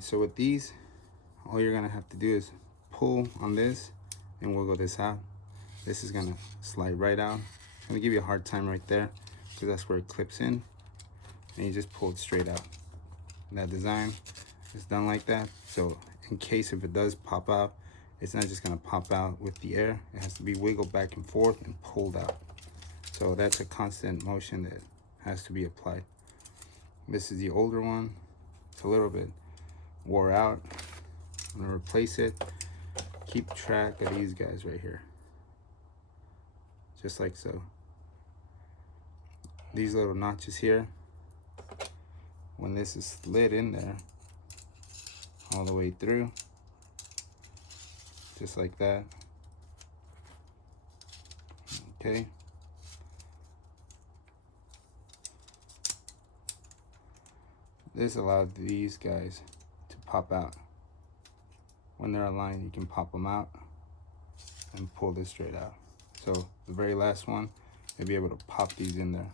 right, so with these, all you're gonna have to do is pull on this and wiggle this out. This is gonna slide right out. It's gonna give you a hard time right there because that's where it clips in, and you just pull it straight out. And that design is done like that, so in case if it does pop out, it's not just gonna pop out with the air. It has to be wiggled back and forth and pulled out. So that's a constant motion that has to be applied. This is the older one. It's a little bit wore out. I'm gonna replace it. Keep track of these guys right here. Just like so. These little notches here, when this is slid in there all the way through, just like that. Okay. This allowed these guys to pop out. When they're aligned, you can pop them out and pull this straight out. So the very last one, you'll be able to pop these in there.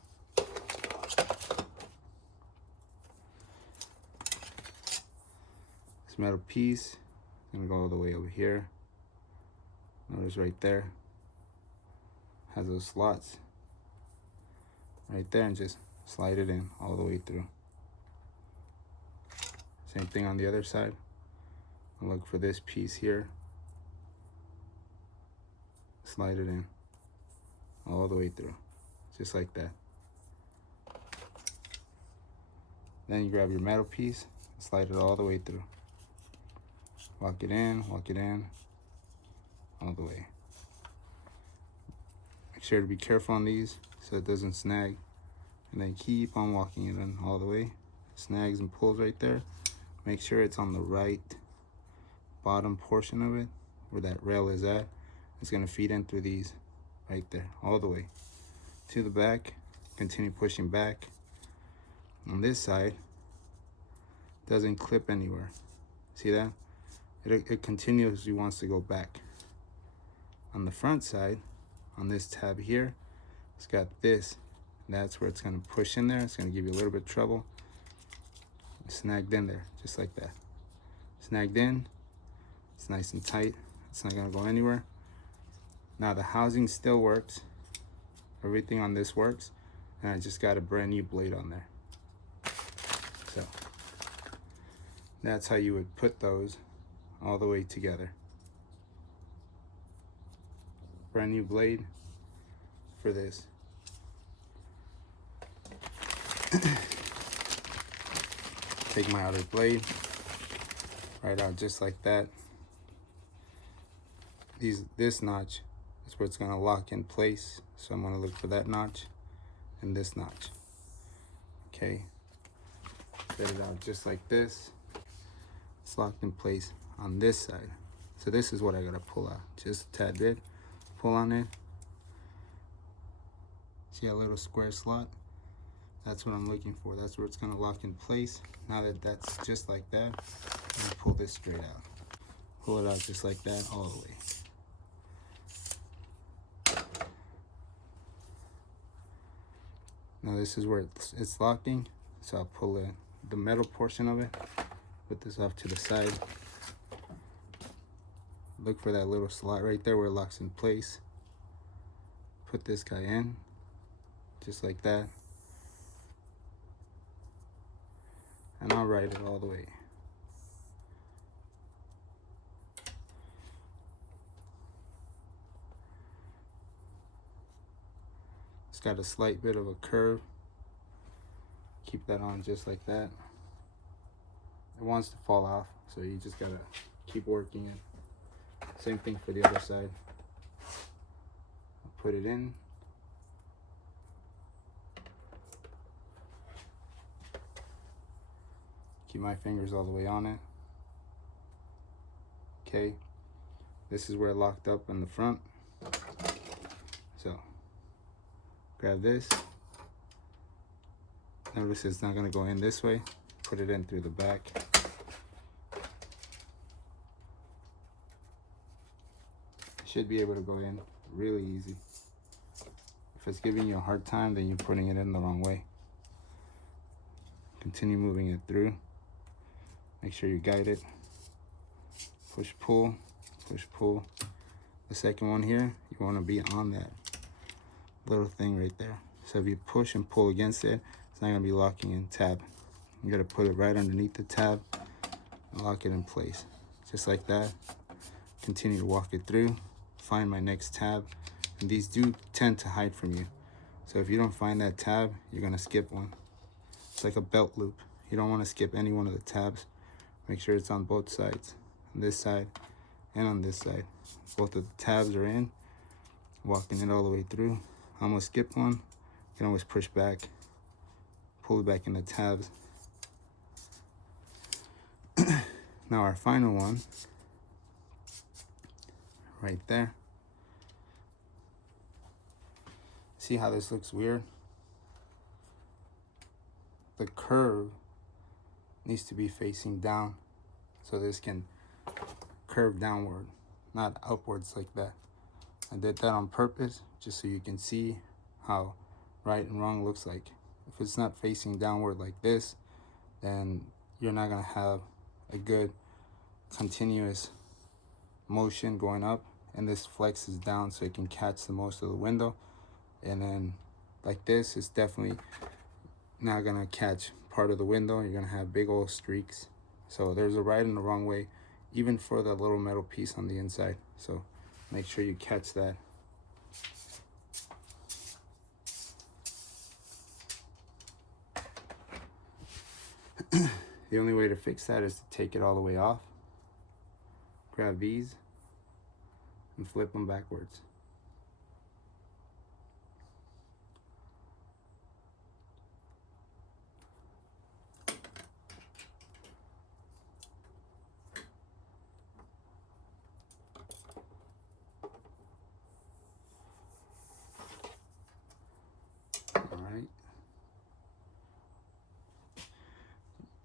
This metal piece is gonna go all the way over here. Notice right there, has those slots right there, and just slide it in all the way through. Same thing on the other side. I'll look for this piece here, slide it in all the way through, just like that. Then you grab your metal piece, slide it all the way through. Walk it in, all the way. Make sure to be careful on these so it doesn't snag, and then keep on walking it in all the way. Snags and pulls right there. Make sure it's on the right bottom portion of it, where that rail is at. It's gonna feed in through these right there, all the way to the back. Continue pushing back. On this side, doesn't clip anywhere. See that? It continuously wants to go back. On the front side, on this tab here, it's got this. That's where it's gonna push in there. It's gonna give you a little bit of trouble. Snagged in there, just like that. Snagged in, it's nice and tight. It's not gonna go anywhere. Now the housing still works. Everything on this works. And I just got a brand new blade on there. So that's how you would put those all the way together. Brand new blade for this. Take my other blade, right out just like that. This notch is where it's gonna lock in place. So I'm gonna look for that notch and this notch. Okay, get it out just like this. It's locked in place on this side. So this is what I gotta pull out, just a tad bit. Pull on it. See a little square slot? That's what I'm looking for. That's where it's gonna lock in place. Now that that's just like that, I'm gonna pull this straight out. Pull it out just like that, all the way. Now this is where it's locking. So I'll pull the metal portion of it, put this off to the side. Look for that little slot right there where it locks in place. Put this guy in, just like that. And I'll ride it all the way. It's got a slight bit of a curve. Keep that on just like that. It wants to fall off, so you just gotta keep working it. Same thing for the other side. I'll put it in. Keep my fingers all the way on it. Okay, this is where it locked up in the front. So, grab this. Notice it's not gonna go in this way. Put it in through the back. Should be able to go in really easy. If it's giving you a hard time, then you're putting it in the wrong way. Continue moving it through. Make sure you guide it. Push, pull, push, pull. The second one here, you want to be on that little thing right there. So if you push and pull against it, it's not going to be locking in tab. You got to put it right underneath the tab and lock it in place. Just like that. Continue to walk it through. Find my next tab. And these do tend to hide from you. So if you don't find that tab, you're going to skip one. It's like a belt loop. You don't want to skip any one of the tabs. Make sure it's on both sides. On this side and on this side. Both of the tabs are in. Walking it all the way through. I'm going to skip one. You can always push back. Pull it back in the tabs. Now our final one. Right there. See how this looks weird? The curve needs to be facing down so this can curve downward, not upwards like that. I did that on purpose just so you can see how right and wrong looks like. If it's not facing downward like this, then you're not gonna have a good continuous motion going up, and this flexes down so it can catch the most of the window. And then like this, it's definitely not gonna catch part of the window. You're gonna have big old streaks. So there's a right and a wrong way, even for the little metal piece on the inside. So make sure you catch that. The only way to fix that is to take it all the way off, grab these, and flip them backwards.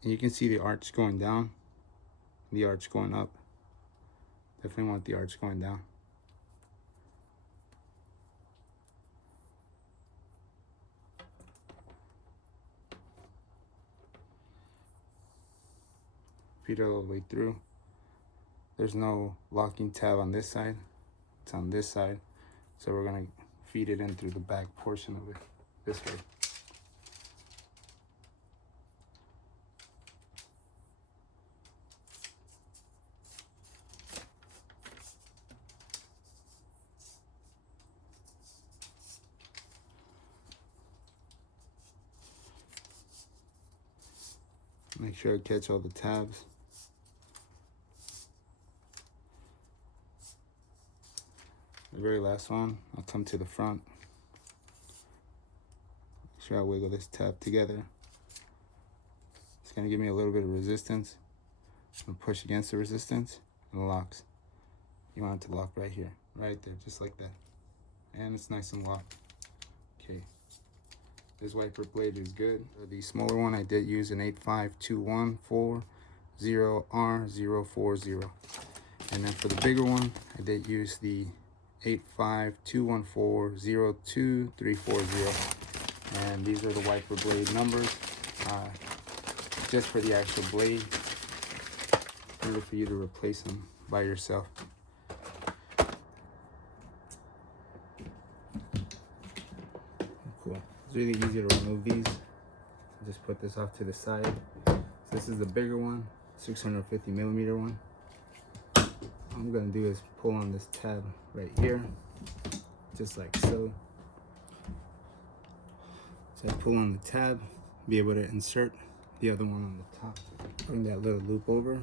And you can see the arch going down, the arch going up. Definitely want the arch going down. Feed it all the way through. There's no locking tab on this side. It's on this side. So we're gonna feed it in through the back portion of it, this way. Make sure I catch all the tabs. The very last one, I'll come to the front. Make sure I wiggle this tab together. It's gonna give me a little bit of resistance. I'm gonna push against the resistance and it locks. You want it to lock right here, right there, just like that. And it's nice and locked. Okay. This wiper blade is good. The smaller one, I did use an 85214R040. And then for the bigger one, I did use the 852140234. And these are the wiper blade numbers, just for the actual blade, in order for you to replace them by yourself. Cool. It's really easy to remove these. Just put this off to the side. So this is the bigger one, 650 millimeter one. All I'm gonna do is pull on this tab right here, just like so. So I pull on the tab, be able to insert the other one on the top. Bring that little loop over,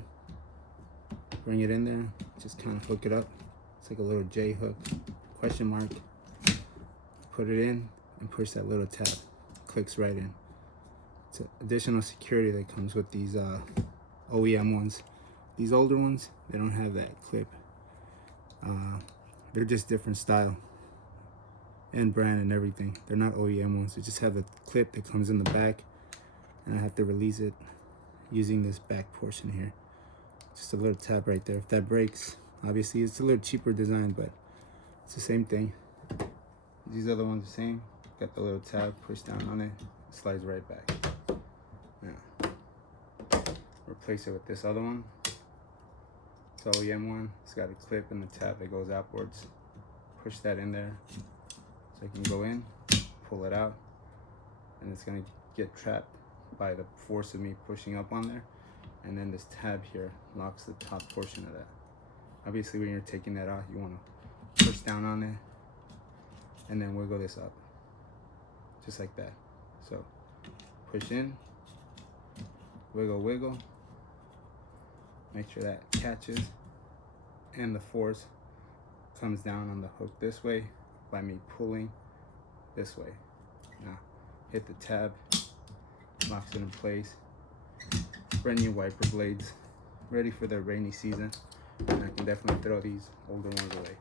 bring it in there, just kind of hook it up. It's like a little J hook, question mark. Put it in and push that little tab, clicks right in. It's additional security that comes with these OEM ones. These older ones, they don't have that clip. They're just different style and brand and everything. They're not OEM ones. They just have a clip that comes in the back, and I have to release it using this back portion here. Just a little tab right there. If that breaks, obviously it's a little cheaper design, but it's the same thing. These other ones the same. Got the little tab, push down on it, slides right back. Yeah. replace it with this other one. It's OEM one. It's got a clip and the tab that goes outwards. Push that in there so it can go in, pull it out, and it's gonna get trapped by the force of me pushing up on there. And then this tab here locks the top portion of that. Obviously when you're taking that out, you wanna push down on it and then wiggle this up, just like that. So push in, wiggle, wiggle, make sure that catches, and the force comes down on the hook this way by me pulling this way. Now hit the tab, locks it in place. Brand new wiper blades, ready for the rainy season, and I can definitely throw these older ones away.